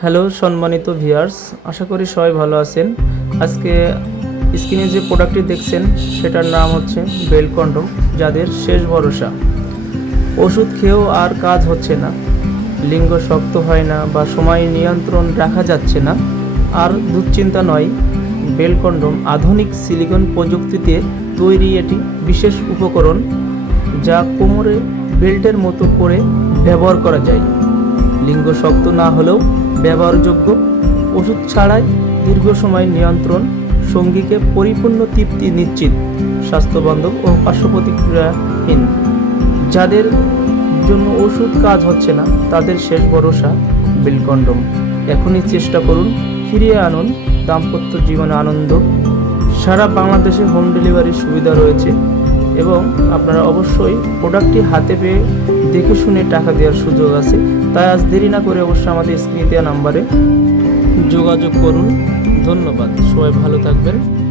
Hello সম্মানিত viewers, আশা করি সবাই ভালো আছেন। আজকে স্ক্রিনে যে প্রোডাক্টটি দেখছেন, সেটার নাম হচ্ছে বেল কন্ডম, যাদের শেষ ভরসা। ওষুধ খেয়েও আর কাজ হচ্ছে না। লিঙ্গ শক্ত হয় না বা সময় নিয়ন্ত্রণ রাখা যাচ্ছে না। আর দুশ্চিন্তা নয়, বেল কন্ডম আধুনিক সিলিকন প্রযুক্তিতে তৈরি এটি বিশেষ উপকরণ, যা কোমরে বেল্টের মতো করে ব্যবহার করা যায়। লিঙ্গ শক্ত না হলেও ব্যবহারযোগ্য। ওষুধ ছাড়াই দীর্ঘ সময় নিয়ন্ত্রণ, সঙ্গীকে পরিপূর্ণ তৃপ্তি নিশ্চিত, স্বাস্থ্যবান্ধব ও পার্শ্ব প্রতিক্রিয়াহীন যাদের জন্য ওষুধ কাজ হচ্ছে না, তাদের শেষ ভরসা বিল কন্ডম এখনই চেষ্টা করুন, ফিরিয়ে আনুন দাম্পত্য জীবনে আনন্দ। সারা বাংলাদেশে হোম ডেলিভারির সুবিধা রয়েছে এবং আপনারা অবশ্যই প্রোডাক্টটি হাতে পেয়ে দেখে শুনে টাকা দেওয়ার সুযোগ আছে। তাই আজ দেরি না করে অবশ্যই আমাদের স্ক্রিনে দেওয়া নাম্বারে যোগাযোগ করুন। ধন্যবাদ। সবাই ভালো থাকবেন।